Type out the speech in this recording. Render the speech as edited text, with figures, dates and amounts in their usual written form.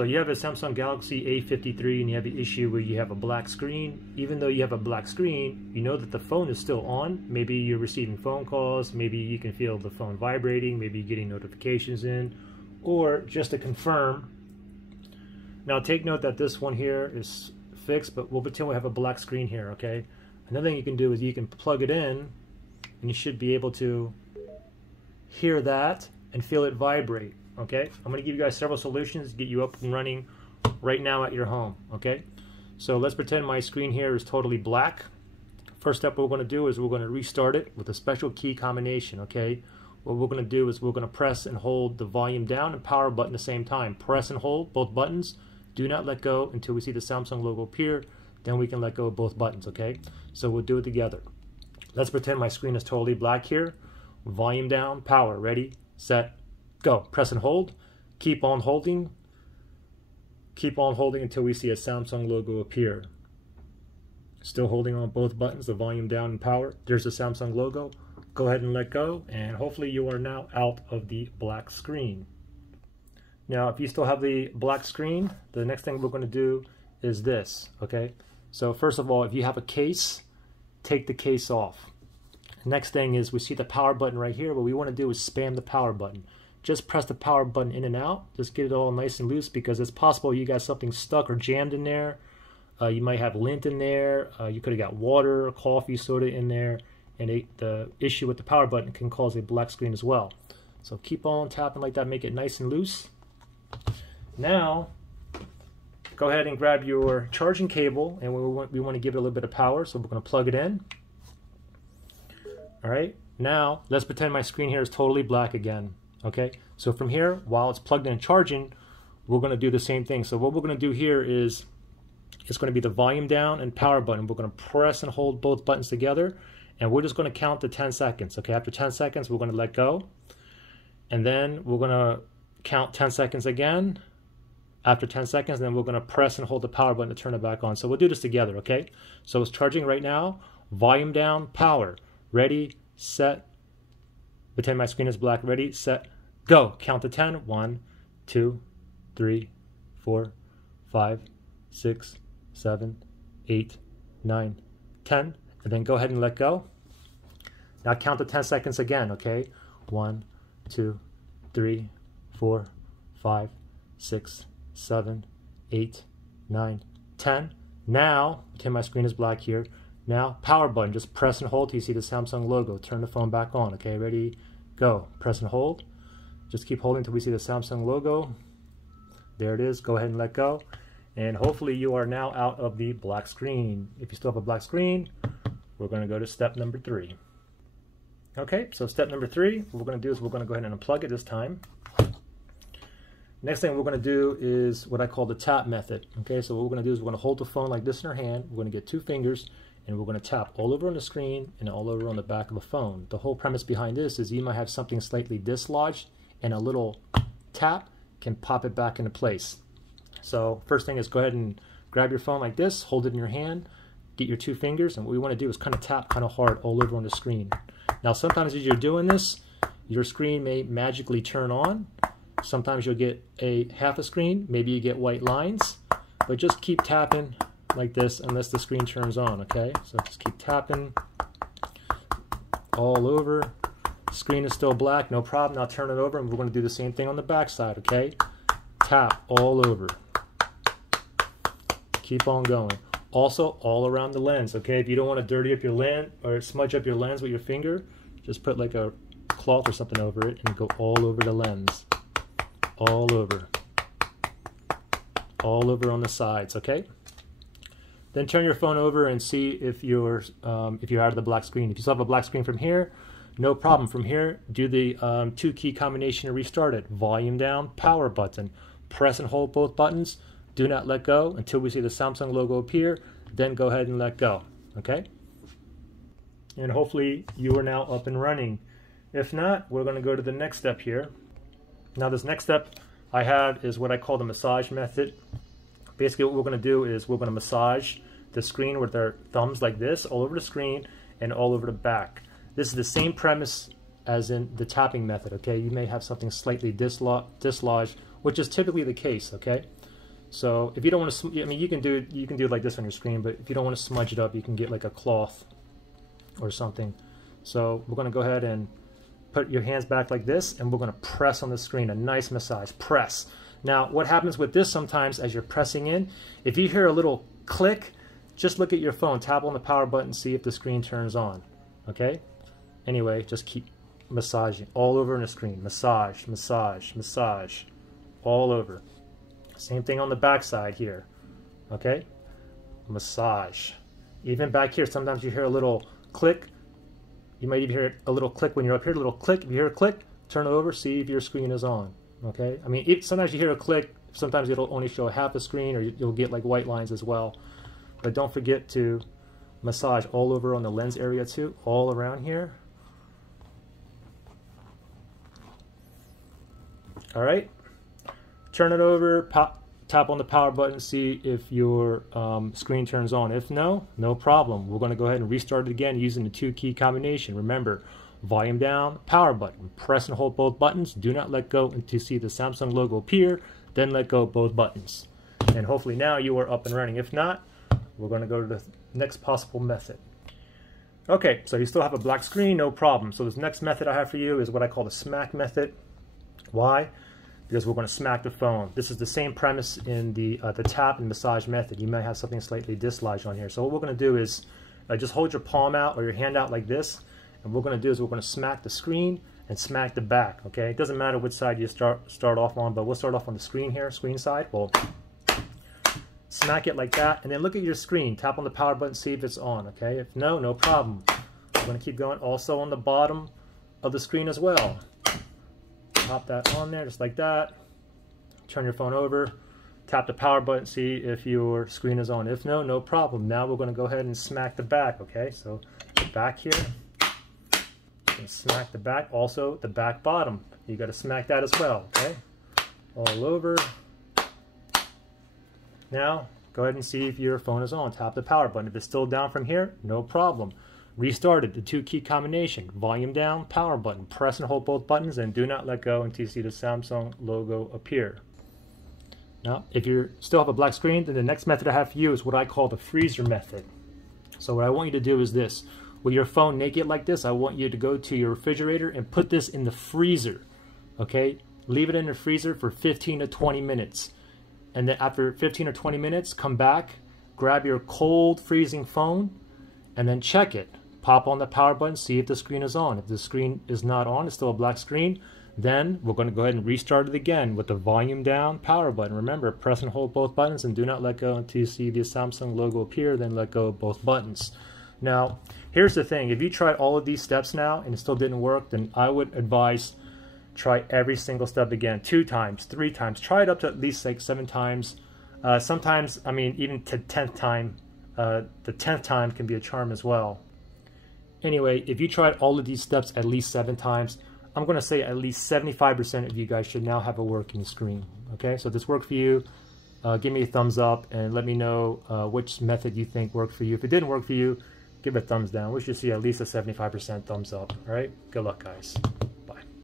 So you have a Samsung Galaxy A53 and you have the issue where you have a black screen. Even though you have a black screen, you know that the phone is still on. Maybe you're receiving phone calls, maybe you can feel the phone vibrating, maybe you're getting notifications in, or just to confirm. Now take note that this one here is fixed, but we'll pretend we have a black screen here, okay? Another thing you can do is you can plug it in and you should be able to hear that and feel it vibrate. Okay, I'm going to give you guys several solutions to get you up and running right now at your home. Okay, so let's pretend my screen here is totally black. First step we're going to do is we're going to restart it with a special key combination. Okay, what we're going to do is we're going to press and hold the volume down and power button at the same time. Press and hold both buttons. Do not let go until we see the Samsung logo appear. Then we can let go of both buttons. Okay, so we'll do it together. Let's pretend my screen is totally black here. Volume down, power, ready, set, go. Press and hold. Keep on holding. Keep on holding until we see a Samsung logo appear. Still holding on both buttons, the volume down and power. There's the Samsung logo. Go ahead and let go, and hopefully you are now out of the black screen. Now, if you still have the black screen, the next thing we're going to do is this, okay? So first of all, if you have a case, take the case off. Next thing is we see the power button right here. What we want to do is spam the power button. Just press the power button in and out. Just get it all nice and loose, because it's possible you got something stuck or jammed in there. You might have lint in there. You could have got water, coffee, soda in there. And the issue with the power button can cause a black screen as well. So keep on tapping like that. Make it nice and loose. Now, go ahead and grab your charging cable. And we want to give it a little bit of power. So we're going to plug it in. All right. Now, let's pretend my screen here is totally black again. Okay, so from here, while it's plugged in and charging, we're going to do the same thing. So what we're going to do here is it's going to be the volume down and power button. We're going to press and hold both buttons together, and we're just going to count to 10 seconds. Okay, after 10 seconds, we're going to let go, and then we're going to count 10 seconds again. After 10 seconds, then we're going to press and hold the power button to turn it back on. So we'll do this together, okay? So it's charging right now. Volume down, power. Ready, set. Pretend my screen is black. Ready, set, go. Count to 10. 1, 2, 3, 4, 5, 6, 7, 8, 9, 10. And then go ahead and let go. Now count to 10 seconds again, okay? 1, 2, 3, 4, 5, 6, 7, 8, 9, 10. Now, pretend my screen is black here. Now, power button, just press and hold till you see the Samsung logo. Turn the phone back on, okay? Ready, go. Press and hold. Just keep holding until we see the Samsung logo. There it is. Go ahead and let go. And hopefully you are now out of the black screen. If you still have a black screen, we're going to go to step number 3. Okay, so step number 3, what we're going to do is we're going to go ahead and unplug it this time. Next thing we're going to do is what I call the tap method. Okay, so what we're going to do is we're going to hold the phone like this in our hand. We're going to get 2 fingers, and we're going to tap all over on the screen and all over on the back of the phone. The whole premise behind this is you might have something slightly dislodged, and a little tap can pop it back into place. So first thing is go ahead and grab your phone like this, hold it in your hand, get your 2 fingers, and what we want to do is kind of tap kind of hard all over on the screen. Now sometimes as you're doing this, your screen may magically turn on. Sometimes you'll get a half a screen, maybe you get white lines, but just keep tapping like this unless the screen turns on, okay? So just keep tapping all over. Screen is still black, no problem. Now turn it over, and we're going to do the same thing on the back side, okay? Tap all over. Keep on going. Also, all around the lens, okay? If you don't want to dirty up your lens or smudge up your lens with your finger, just put like a cloth or something over it and go all over the lens. All over. All over on the sides, okay? Then turn your phone over and see if you're out of the black screen. If you still have a black screen from here, no problem. From here, do the 2-key combination to restart it. Volume down, power button. Press and hold both buttons. Do not let go until we see the Samsung logo appear. Then go ahead and let go, okay? And hopefully you are now up and running. If not, we're going to go to the next step here. Now this next step I have is what I call the massage method. Basically what we're going to do is we're going to massage the screen with our thumbs like this, all over the screen and all over the back. This is the same premise as in the tapping method, okay? You may have something slightly dislodged, which is typically the case, okay? So if you don't want to, I mean, you can do it like this on your screen, but if you don't want to smudge it up, you can get like a cloth or something. So we're going to go ahead and put your hands back like this, and we're going to press on the screen, a nice massage, press. Now, what happens with this sometimes as you're pressing in, if you hear a little click, just look at your phone, tap on the power button, see if the screen turns on, okay? Anyway, just keep massaging all over on the screen, massage, massage, massage, all over. Same thing on the back side here, okay? Massage. Even back here, sometimes you hear a little click. You might even hear a little click when you're up here, a little click. If you hear a click, turn it over, see if your screen is on, okay? I mean, sometimes you hear a click, sometimes it'll only show half a screen, or you'll get like white lines as well. But don't forget to massage all over on the lens area too, all around here. All right, turn it over, tap on the power button, see if your screen turns on. If no, no problem. We're going to go ahead and restart it again using the 2-key combination. Remember, volume down, power button. Press and hold both buttons. Do not let go until you see the Samsung logo appear. Then let go of both buttons. And hopefully now you are up and running. If not, we're going to go to the next possible method. Okay, so you still have a black screen, no problem. So this next method I have for you is what I call the smack method. Why? Because we're going to smack the phone. This is the same premise in the tap and massage method. You might have something slightly dislodged on here. So what we're going to do is just hold your palm out or your hand out like this. And what we're going to do is we're going to smack the screen and smack the back. Okay, it doesn't matter which side you start off on, but we'll start off on the screen here, screen side. We'll smack it like that, and then look at your screen. Tap on the power button, see if it's on. Okay, if no, no problem. We're going to keep going. Also on the bottom of the screen as well. Pop that on there just like that. Turn your phone over. Tap the power button, see if your screen is on. If no, no problem. Now we're going to go ahead and smack the back. Okay, so the back here. Smack the back. Also the back bottom. You got to smack that as well. Okay, all over. Now go ahead and see if your phone is on. Tap the power button. If it's still down from here, no problem. Restart it. The 2-key combination. Volume down, power button. Press and hold both buttons, and do not let go until you see the Samsung logo appear. Now, if you still have a black screen, then the next method I have for you is what I call the freezer method. So what I want you to do is this. With your phone naked like this, I want you to go to your refrigerator and put this in the freezer. Okay? Leave it in the freezer for 15 to 20 minutes. And then after 15 or 20 minutes, come back, grab your cold freezing phone, and then check it. Pop on the power button, see if the screen is on. If the screen is not on, it's still a black screen, then we're going to go ahead and restart it again with the volume down, power button. Remember, press and hold both buttons, and do not let go until you see the Samsung logo appear, then let go of both buttons. Now, here's the thing. If you tried all of these steps now and it still didn't work, then I would advise try every single step again, 2 times, 3 times. Try it up to at least like 7 times. Sometimes, I mean, even to 10th time. The 10th time can be a charm as well. Anyway, if you tried all of these steps at least 7 times, I'm going to say at least 75% of you guys should now have a working screen. Okay, so if this worked for you, give me a thumbs up and let me know which method you think worked for you. If it didn't work for you, give a thumbs down. We should see at least a 75% thumbs up. All right, good luck, guys.